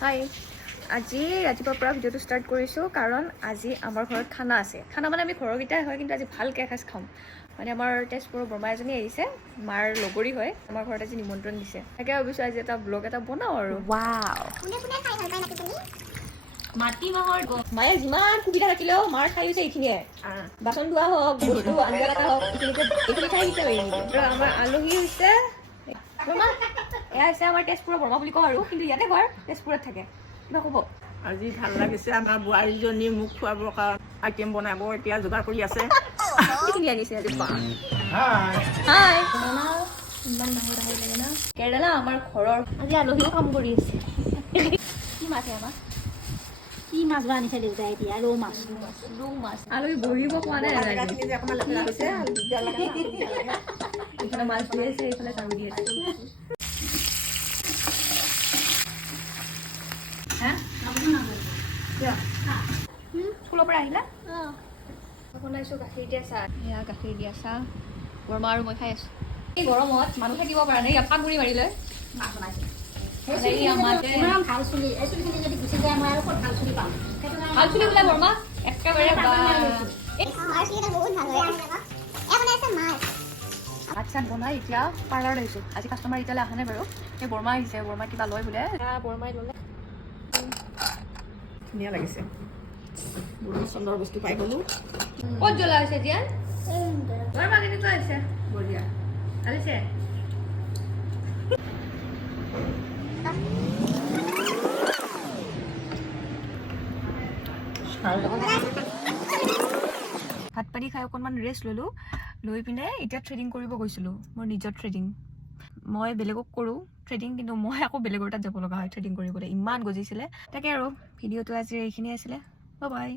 হাই আজি ৰাতিপুৱাৰ পৰা ভিডিঅ'টো ষ্টাৰ্ট কৰিছোঁ কাৰণ আজি আমাৰ ঘৰত খানা আছে। খানা মানে আমি ঘৰৰকেইটাই হয়, কিন্তু আজি ভালকৈ এসাঁজ খাম। মানে আমাৰ তেজপুৰৰ বৰমা এজনী আহিছে, মাৰ লগৰী হয়, আমাৰ ঘৰত আজি নিমন্ত্ৰণ দিছে। তাকে ভাবিছোঁ আজি এটা ব্লগ এটা বনাওঁ আৰু। ৱাও, মাটিমাহৰ মায়ে যিমান সুবিধা থাকিলেও মাৰ খাই হৈছে এইখিনিয়ে। বাচন ধোৱা হওক, বস্তু আঞ্জা কটা হওক, এইখিনি খাই হৈছে আৰু আমাৰ আলহী হৈছে বৰমা। এয়া হৈছে আমাৰ তেজপুৰৰ বৰমা বুলি কওঁ আৰু, কিন্তু ইয়াতে ঘৰ তেজপুৰত থাকে। কিবা ক'ব? আজি ভাল লাগিছে, আমাৰ বোৱাৰীজনী মোক খুৱাবৰ কাৰণে আইটেম বনাব এতিয়া যোগাৰ কৰি আছে। কি আনিছে আজি? হাই, ইমান ডাঙৰ লাগে না। কেৰেলা আমাৰ ঘৰৰ আজি আলহীও কাম কৰি আছে। কি মাছ আমাৰ? কি মাছ বা আনিছে দেউতাই এতিয়া? ৰৌ মাছ। ৰৌ মাছ। আলহী বহিব পোৱা নাই। এইফালে মাছ দি আছে, এইফালে চাউ দি আছে। স্কুলৰ পৰা আহিলা? বনাইছোঁ গাখীৰ দিয়া চাহ। এয়া গাখীৰ দিয়া চাহ, বৰমা আৰু মই খাই আছোঁ। এই গৰমত মানুহ থাকিব পৰা নাই, ইয়াত পাগুৰি মাৰি লৈ মাছ বনাইছে। আমাকে ভাল চুলি, এই চুলিখিনি যদি গুচি যায় মই আৰু ক'ত ভাল চুলি পাম? ভাল চুলি বোলে বৰমা একেবাৰে ভাত চাত বনাই এতিয়া পাৰ্লাৰত আহিছোঁ। আজি কাষ্টমাৰ এতিয়ালৈ অহা নাই বাৰু। এই বৰমা আহিছে, বৰমা কিবা লয় বোলে। বৰমাই ল'লে। ধুনীয়া লাগিছে, পচন্দৰ বস্তু পাই গ'লো। ক'ত জ্বলা হৈছে এতিয়া? বৰমা কেনেকুৱা হৈছে? বঢ়িয়া ভালিছে। ভাত পানী খাই অকণমান ৰেষ্ট ল'লোঁ, লৈ পিনে এতিয়া থ্ৰেডিং কৰিব গৈছিলোঁ। মোৰ নিজৰ থ্ৰেডিং, মই বেলেগক কৰোঁ থ্ৰেডিং, কিন্তু মই আকৌ বেলেগৰ তাত যাব লগা হয় থ্ৰেডিং কৰিবলৈ, ইমান গজিছিলে। তাকে আৰু ভিডিঅ'টো আজি এইখিনিয়ে আছিলে। Bye bye.